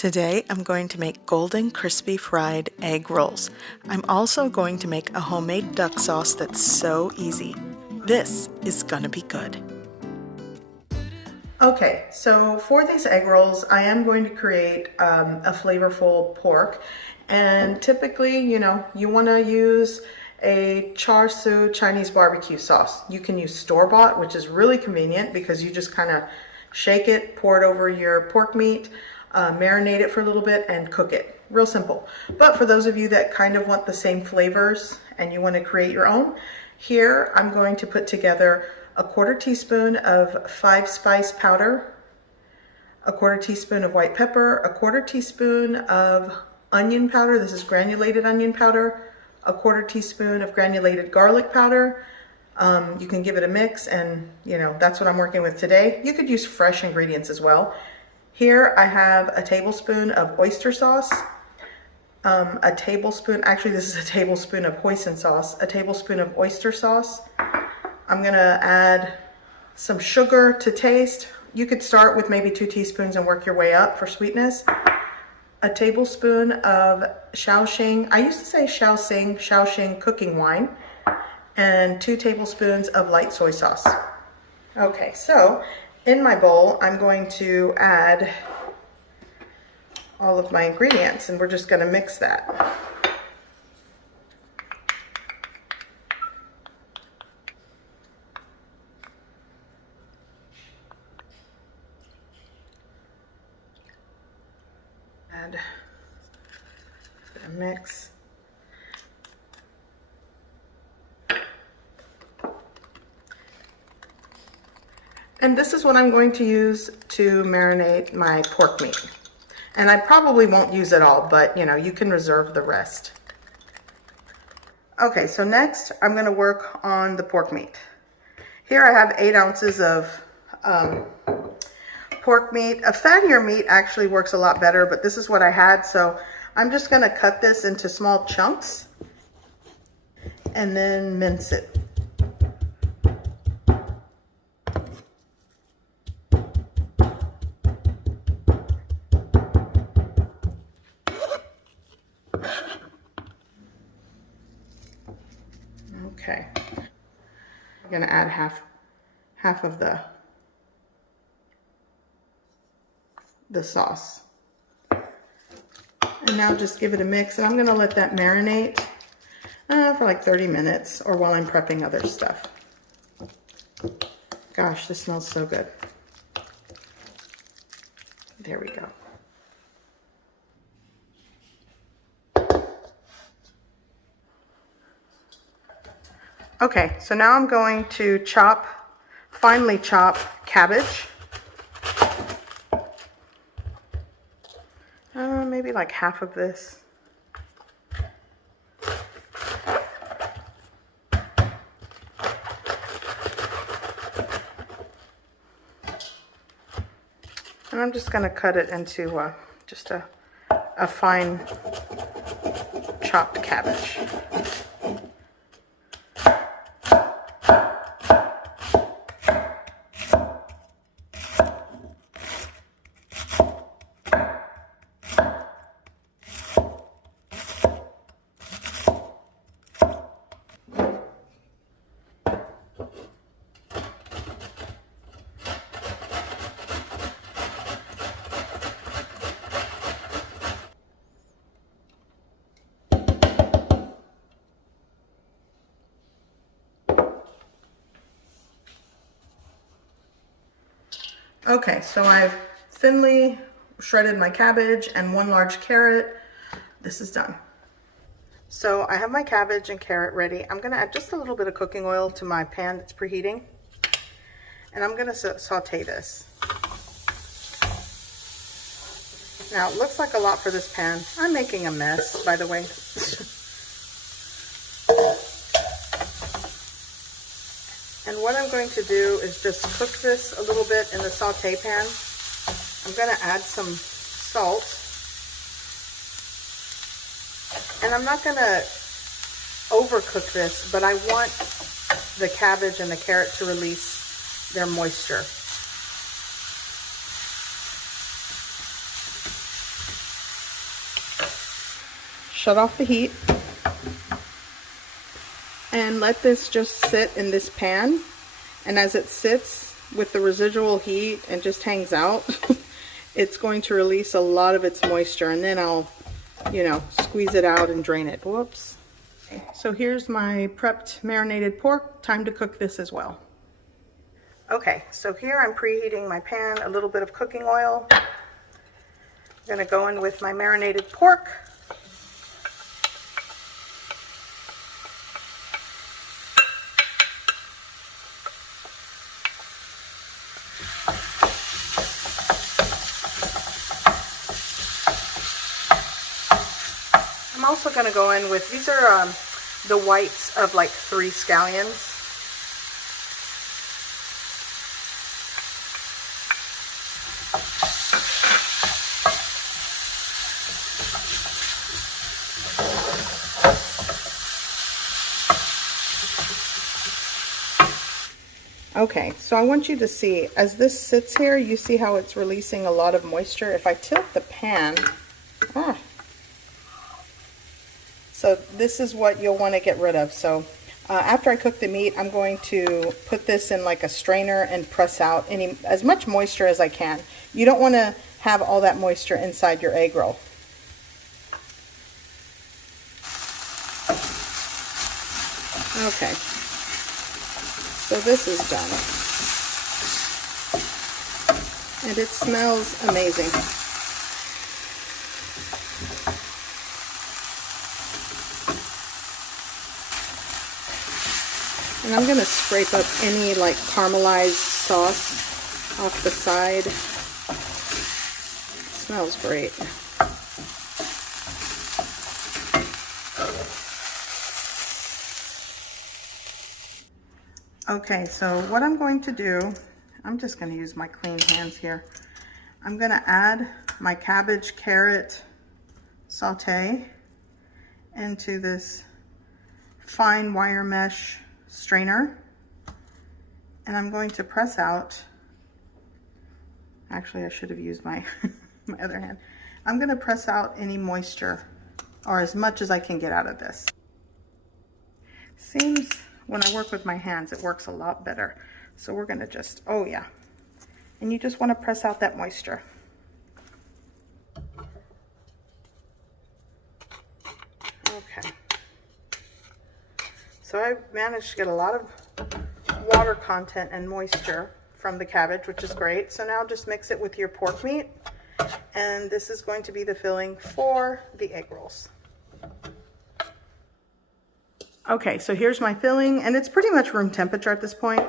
Today I'm going to make golden crispy fried egg rolls. I'm also going to make a homemade duck sauce that's so easy. This is gonna be good. Okay, so for these egg rolls, I am going to create a flavorful pork. And typically, you wanna use a Char Chinese barbecue sauce. You can use store-bought, which is really convenient because you just kind of shake it, pour it over your pork meat, marinate it for a little bit and cook it. Real simple. But for those of you that kind of want the same flavors and you want to create your own, here I'm going to put together a 1/4 teaspoon of 5-spice powder, a 1/4 teaspoon of white pepper, a 1/4 teaspoon of onion powder. This is granulated onion powder, a 1/4 teaspoon of granulated garlic powder. You can give it a mix, and that's what I'm working with today. You could use fresh ingredients as well. Here I have a tablespoon of oyster sauce, a tablespoon, actually this is a tablespoon of hoisin sauce, a tablespoon of oyster sauce. I'm gonna add some sugar to taste. You could start with maybe 2 teaspoons and work your way up for sweetness. A tablespoon of Shaoxing, I used to say Shaoxing cooking wine, and 2 tablespoons of light soy sauce. Okay, so in my bowl, I'm going to add all of my ingredients, and we're just going to mix that. Add a mix. And this is what I'm going to use to marinate my pork meat. And I probably won't use it all, but you can reserve the rest. Okay, so next I'm going to work on the pork meat. Here I have 8 ounces of pork meat. A fattier meat actually works a lot better, but this is what I had, so I'm just going to cut this into small chunks and then mince it. Okay, I'm gonna add half of the sauce, and now just give it a mix. And I'm gonna let that marinate for like 30 minutes, or while I'm prepping other stuff. Gosh, this smells so good. There we go. Okay, so now I'm going to finely chop cabbage. Maybe like half of this. And I'm just going to cut it into just a fine chopped cabbage. Okay, so I've thinly shredded my cabbage and 1 large carrot. This is done. So I have my cabbage and carrot ready. I'm going to add just a little bit of cooking oil to my pan that's preheating. And I'm going to saute this. Now, it looks like a lot for this pan. I'm making a mess, by the way. And what I'm going to do is just cook this a little bit in the saute pan. I'm going to add some salt. And I'm not going to overcook this, but I want the cabbage and the carrot to release their moisture. shut off the heat, and let this just sit in this pan. And as it sits with the residual heat and just hangs out, it's going to release a lot of its moisture, and then I'll, you know, squeeze it out and drain it. Whoops. Okay, so here's my prepped marinated pork. Time to cook this as well. Okay, so here I'm preheating my pan, a little bit of cooking oil. I'm gonna go in with my marinated pork. I'm also going to go in with, these are the whites of like 3 scallions. Okay, so I want you to see, as this sits here, you see how it's releasing a lot of moisture. If I tilt the pan, so this is what you'll want to get rid of. So after I cook the meat, I'm going to put this in like a strainer and press out as much moisture as I can. You don't want to have all that moisture inside your egg roll. Okay, so this is done, and it smells amazing. And I'm going to scrape up any like caramelized sauce off the side. It smells great. Okay, so what I'm going to do, I'm just going to use my clean hands here. I'm going to add my cabbage carrot saute into this fine wire mesh strainer, and I'm going to press out, actually I should have used my my other hand. I'm going to press out any moisture, or as much as I can get out of this. Seems when I work with my hands it works a lot better. So we're going to just, oh yeah, and you just want to press out that moisture. Okay. So I managed to get a lot of water content and moisture from the cabbage, which is great. So now just mix it with your pork meat, and this is going to be the filling for the egg rolls. Okay, so here's my filling, and it's pretty much room temperature at this point.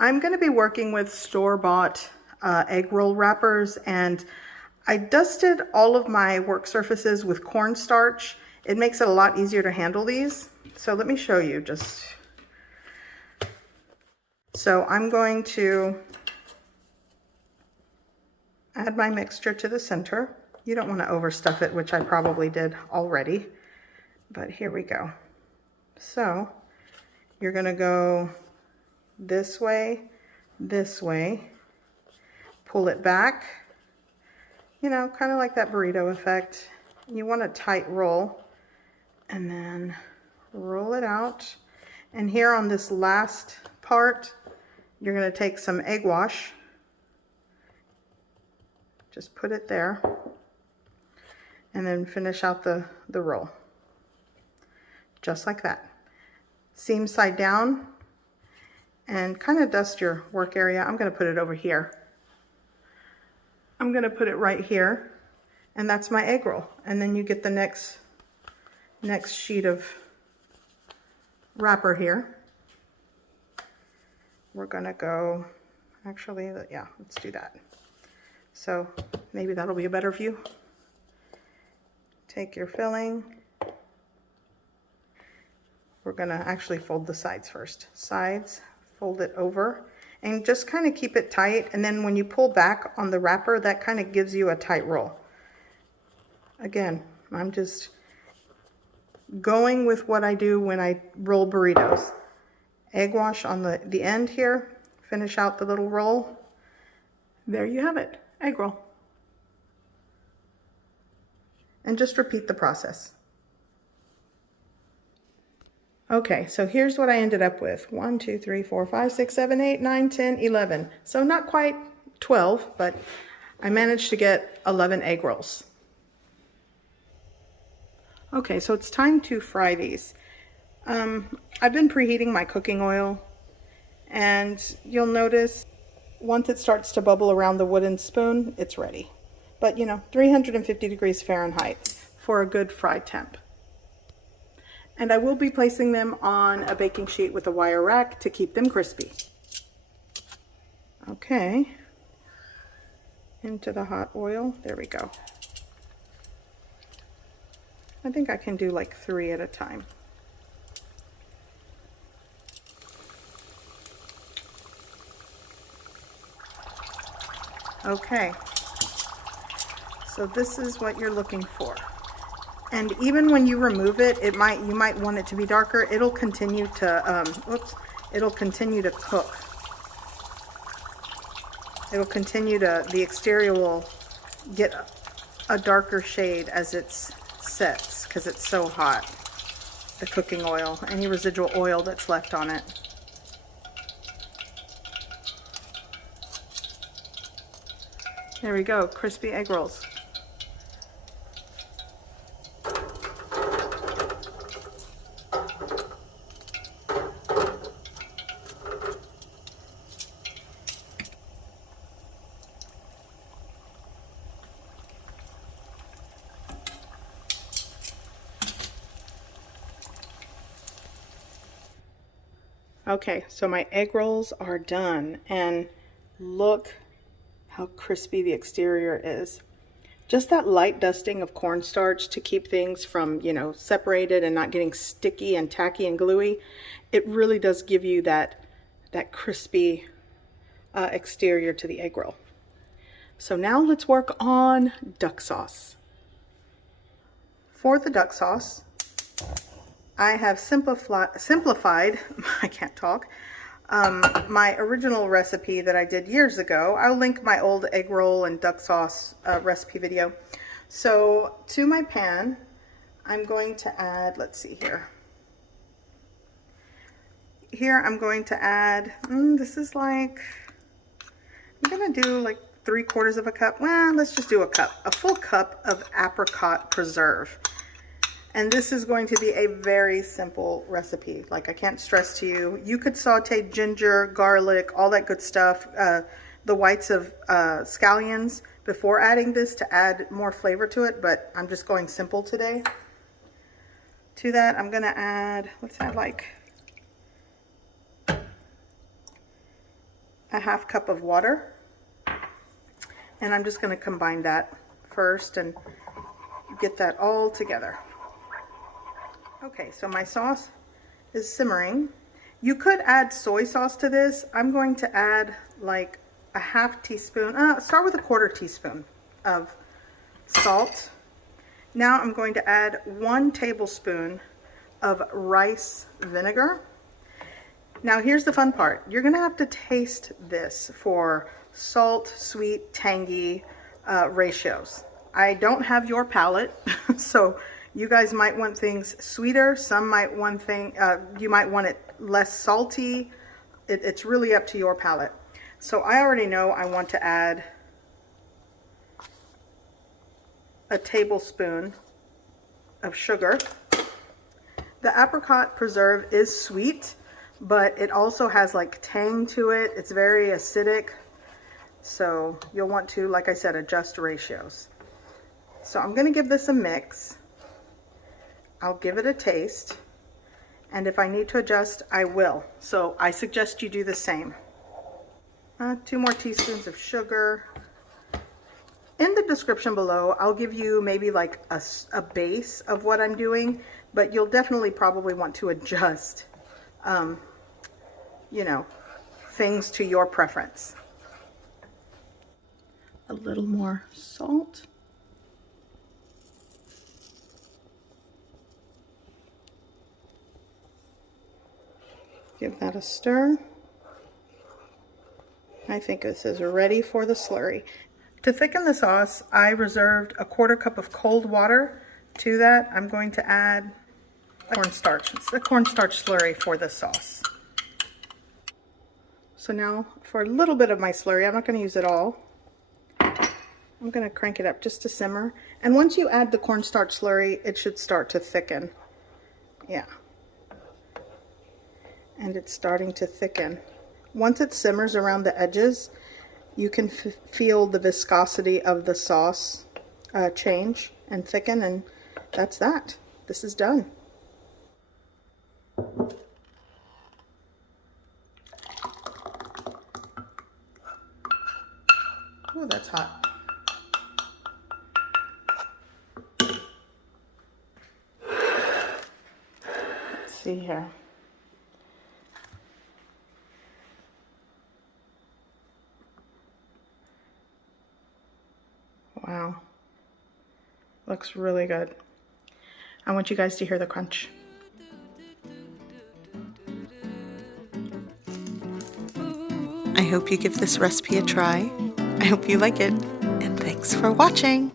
I'm going to be working with store-bought egg roll wrappers, and I dusted all of my work surfaces with cornstarch. It makes it a lot easier to handle these. So let me show you just. So I'm going to add my mixture to the center. You don't want to overstuff it, which I probably did already, but here we go. So you're going to go this way, pull it back, you know, kind of like that burrito effect. You want a tight roll, and then roll it out. And here on this last part, you're going to take some egg wash, just put it there, and then finish out the roll, just like that. Seam side down, and kind of dust your work area. I'm going to put it over here. I'm going to put it right here, and that's my egg roll. And then you get the next sheet of wrapper here. We're going to go, actually, yeah, let's do that. So maybe that'll be a better view. Take your filling. We're going to actually fold the sides first. Sides, fold it over, and just kind of keep it tight. And then when you pull back on the wrapper, that kind of gives you a tight roll. Again, I'm just going with what I do when I roll burritos. Egg wash on the end here, finish out the little roll. There you have it, egg roll. And just repeat the process. Okay, so here's what I ended up with. 1, 2, 3, 4, 5, 6, 7, 8, 9, 10, 11. So not quite 12, but I managed to get 11 egg rolls. Okay, so it's time to fry these. I've been preheating my cooking oil, and you'll notice once it starts to bubble around the wooden spoon, it's ready. But 350 degrees Fahrenheit for a good fry temp. And I will be placing them on a baking sheet with a wire rack to keep them crispy. Okay, into the hot oil, there we go. I think I can do like 3 at a time. Okay, so this is what you're looking for. And even when you remove it, you might want it to be darker. It'll continue to, it'll continue to cook. It'll continue to, the exterior will get a darker shade as it sets, because it's so hot, the cooking oil, any residual oil that's left on it. There we go, crispy egg rolls. Okay, so my egg rolls are done, and look how crispy the exterior is. Just that light dusting of cornstarch to keep things from, separated and not getting sticky and tacky and gluey. It really does give you that crispy exterior to the egg roll. So now let's work on duck sauce. For the duck sauce, I have simplified, I can't talk, my original recipe that I did years ago. I'll link my old egg roll and duck sauce recipe video. So to my pan, I'm going to add, let's see here. Here I'm going to add, this is like, I'm gonna do like 3/4 of a cup. Well, let's just do a cup, a full cup of apricot preserve. And this is going to be a very simple recipe. Like, I can't stress to you, you could saute ginger, garlic, all that good stuff, the whites of scallions before adding this to add more flavor to it, but I'm just going simple today. To that, I'm gonna add, let's add like a 1/2 cup of water. And I'm just gonna combine that first and get that all together. Okay, so my sauce is simmering. You could add soy sauce to this. I'm going to add like a 1/2 teaspoon, start with a 1/4 teaspoon of salt. Now I'm going to add 1 tablespoon of rice vinegar. Now here's the fun part. You're gonna have to taste this for salt, sweet, tangy ratios. I don't have your palate, so you guys might want things sweeter. Some might want you might want it less salty. It's really up to your palate. So I already know I want to add a tablespoon of sugar. The apricot preserve is sweet, but it also has like tang to it. It's very acidic. So you'll want to, like I said, adjust ratios. So I'm gonna give this a mix. I'll give it a taste, and if I need to adjust, I will. So I suggest you do the same. 2 more teaspoons of sugar. In the description below, I'll give you maybe like a base of what I'm doing, but you'll definitely probably want to adjust, things to your preference. A little more salt. Give that a stir. I think this is ready for the slurry. To thicken the sauce, I reserved a 1/4 cup of cold water. To that, I'm going to add cornstarch. It's the cornstarch slurry for the sauce. So now for a little bit of my slurry, I'm not going to use it all. I'm going to crank it up just to simmer. And once you add the cornstarch slurry, it should start to thicken. Yeah. And it's starting to thicken. Once it simmers around the edges, you can feel the viscosity of the sauce change and thicken, and that's that. This is done. Oh, that's hot. Let's see here. Wow. Looks really good. I want you guys to hear the crunch. I hope you give this recipe a try. I hope you like it, and thanks for watching.